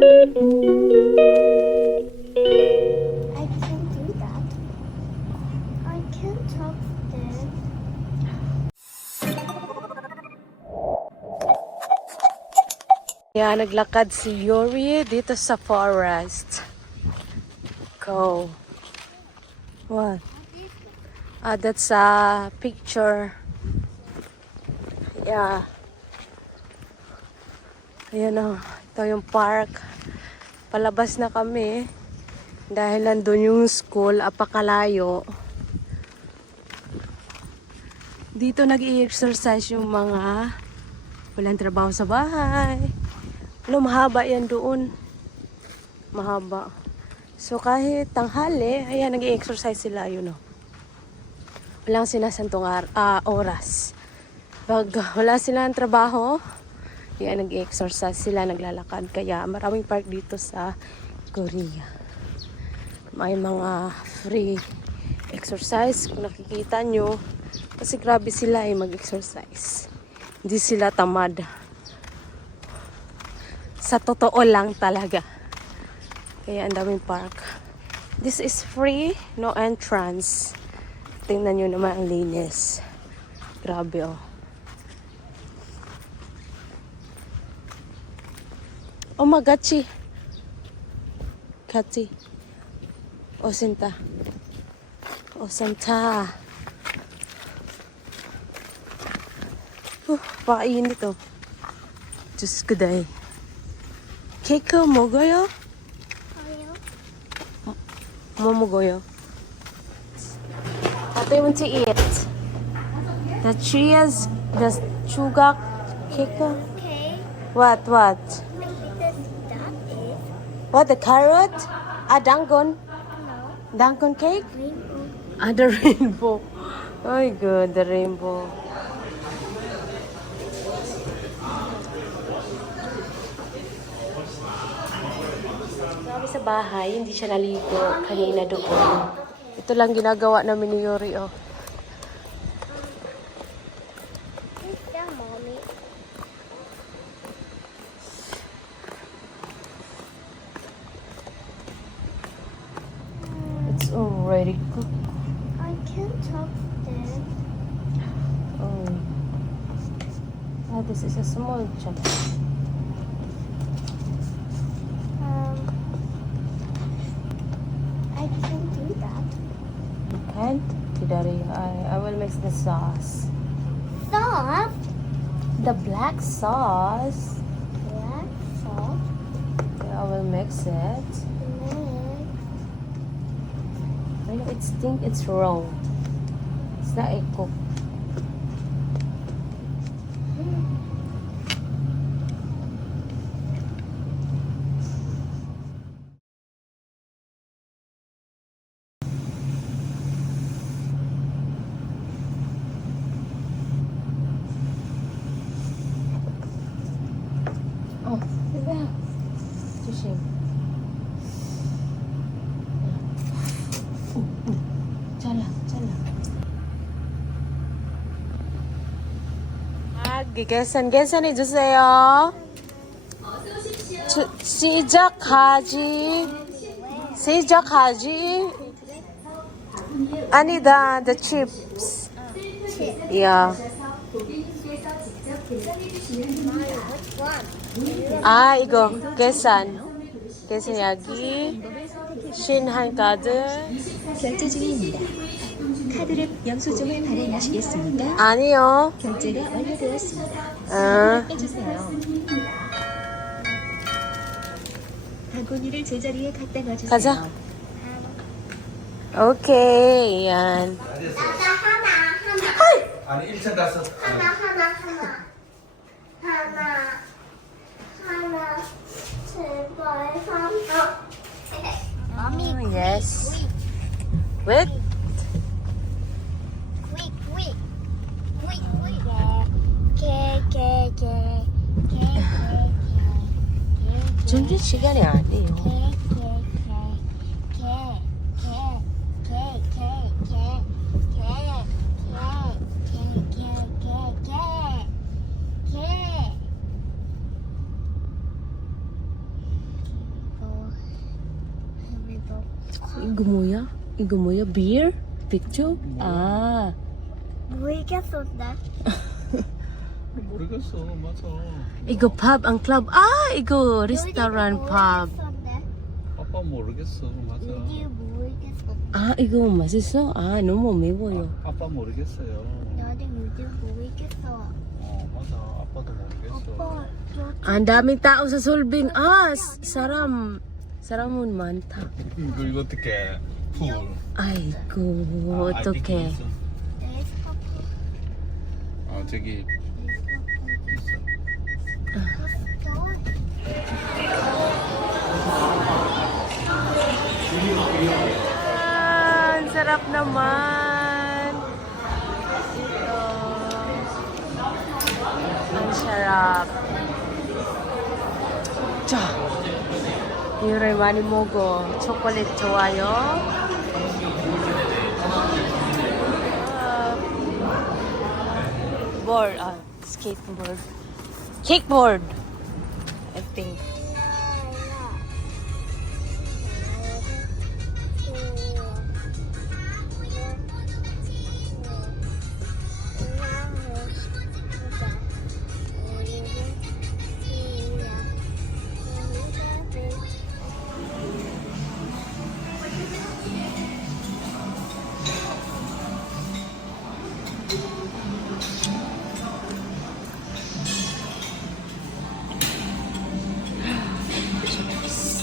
I can't do that. I can't talk then. Yeah, naglakad si Yuri dito sa forest. Go. What? That's a picture. Yeah. Ayan o. Ito yung park. Palabas na kami. Dahil nandun yung school, apakalayo. Dito nag-i-exercise yung mga walang trabaho sa bahay. Mahaba yan doon. Mahaba. So kahit tanghali, ayan, nag-i-exercise sila, yun o. Walang sinasantong oras. Pag wala silang trabaho, yan, nag-i-exercise sila, naglalakad. Kaya maraming park dito sa Korea. May mga free exercise, kung nakikita nyo. Kasi grabe sila mag-exercise. Hindi sila tamad. Sa totoo lang talaga. Kaya ang daming park. This is free, no entrance. Tingnan nyo naman ang linis. Grabe oh. Oh my gachi. Gachi. Osinta. Osanta. Painit oh. Diyos ko dahil. 케이크 먹어요? 아니요. 뭐 먹어요? What do you want to eat? The cheese, the sugar cake? Okay. What? That is. What, the carrot? Dangon? No. Dangon cake? Rainbow. The rainbow. Oh good, the rainbow. Sabi sa bahay, hindi siya naligo kanina doon. Ito lang ginagawa namin ni Yuri, oh. Who's that, mommy? It's already cooked. I can't talk then. Oh. This is a small chop. I can't do that. You can't? Tidari, I will mix the sauce. Soft. The black sauce. Black salt. I will mix it. I know it's raw. It's not a cook. Oh, diba? Sushi. Chala. 계산 해주세요. 시작하지. 아니다, the chips. Yeah. 이거 계산 여기 신한 카드. 결제 중입니다. 카드를 영수증을 발행하시겠습니까? 아니요. 결제가 완료되었습니다. 해주세요. 바구니를 제자리에 갖다 놔주세요. 가자. 오케이, yan. 아니 1층 가서 하나. 제발 하나. mommy. Yes. Wait. Quick. 준비 시간이 아니에요. 이거 뭐야? Beer? Picture? 아, 모르겠었네. 모르겠어. 맞아. 이거 pub ang club. 아, 이거 restaurant pub. 아빠 모르겠어. 맞아. 여기 모르겠어. 아, 이거 맛있어? 아, 너무 매워요. 아빠 모르겠어요. 나도 요즘 모르겠어. 맞아. 아빠도 모르겠어. 아빠, Ang daming tao sa Solbing. Ah, saramon 많다. 이거 어떻게? 풀. 아이고, 어떡해. 내 스카프. 저기 Ah, ang sarap naman. Ito. Ang sarap. 자, 이거를 많이 먹어. 초콜릿 좋아요. Board, skateboard. Kickboard, I think.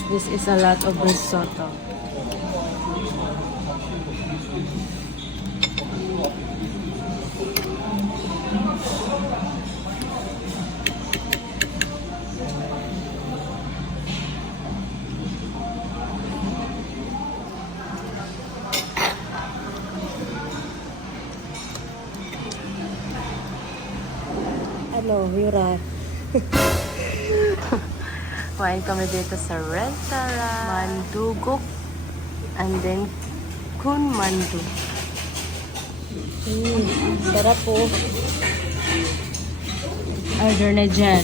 This is a lot of risotto. Ano, Yura? Kumain kami dito sa restaurant. Mandugok. And then, Kun Mandu. Sarap po. Order na dyan.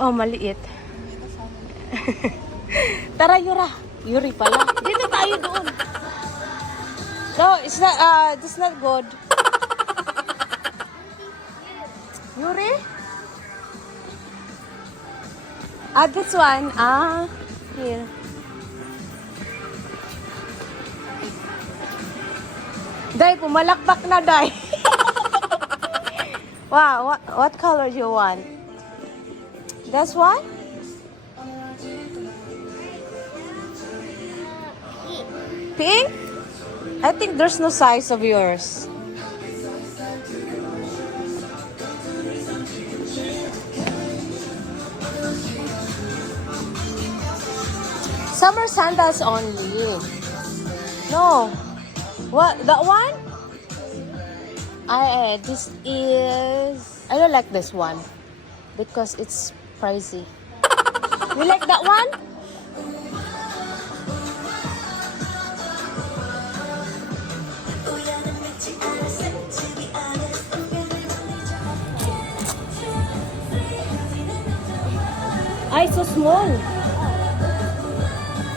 Oh, maliit. Tara, Yura. Yuri pala. Dito tayo doon. No, it's not, it's not good. Yuri? This one. Here. Day, pumalakpak na, Day. Wow, what color do you want? This one? Pink? I think there's no size of yours. Summer sandals only. No. What? That one? This is... I don't like this one. Because it's pricey. You like that one? Ay, so small.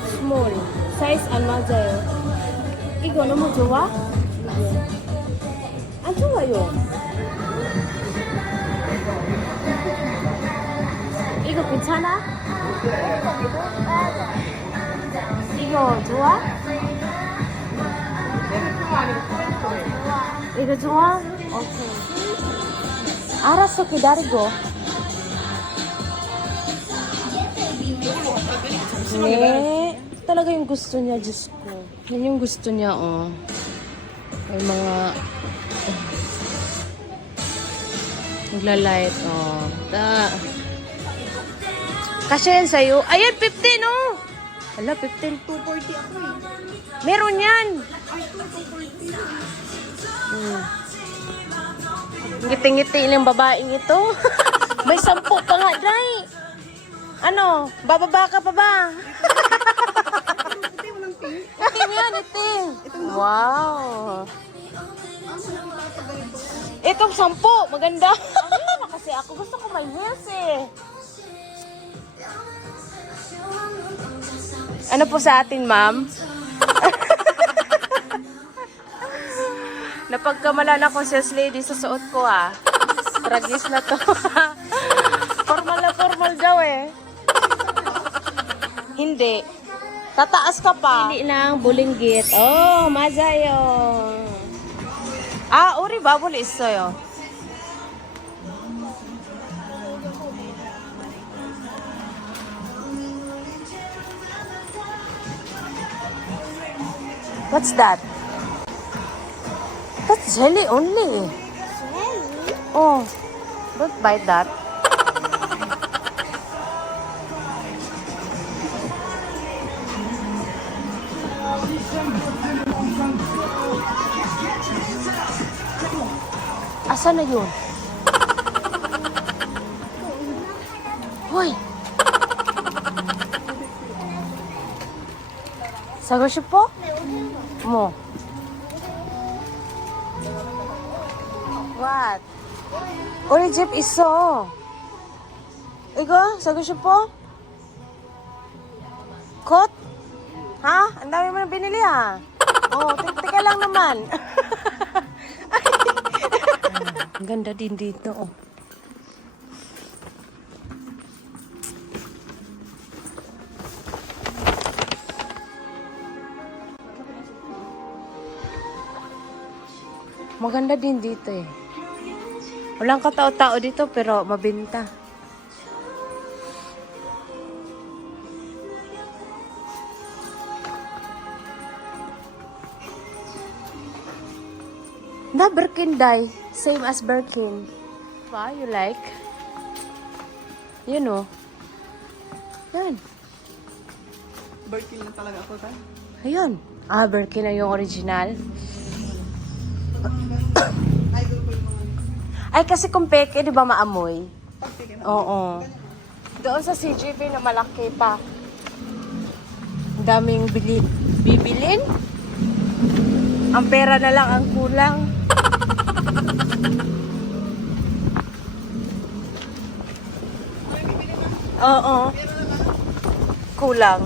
Small. Size 안 맞아요. 이거 너무 좋아? 안 좋아요. 이거 괜찮아? 이거 좋아? 이거 좋아? 오케이. 알았어, 기다리고. 네. Talaga yung gusto niya, Diyos ko. Yan yung gusto niya, oh. May mga... Nagla-light, oh. Kasya yan sa'yo. Ayan, 15, oh! Hala, 15. 240 ako eh. Meron yan! Ngiti-ngiti yung babaeng ito. May 10 pa nga, Dray. Ano? Bababa ka pa ba? Itim yan, itim. Wow. Itong 10, maganda. Kasi ako gusto ko may heels eh. Ano po sa atin, ma'am? Napagkamalan ako sales lady sa suot ko ah. Tragis na to. Formal na formal daw eh. Hindi. Tataas ka pa. Hindi lang, bulinggit. Oh, mazayo. Ah, uri babul 있어요. What's that? That's jelly only. Jelly? Oh, don't buy that. Asa na yun? Hoy! 사고 싶어? 뭐? What? 우리 집 있어. 이거 사고 싶어? 컷? Ha? Ang dami mo na binili ah. Oh, teka lang naman. Ang ganda din dito oh. Maganda din dito eh. Walang katao-tao dito pero mabenta. Na Birkin dye. Same as Birkin. Wow, you like? You know. Yan. Birkin lang talaga ako tayo. Ayun. Ah, Birkin na yung original. Ay, kasi kung peke, di ba maamoy? Oo. Doon sa CGV na malaki pa. Ang daming bibilin. Ang pera na lang ang kulang. Oo. Kulang.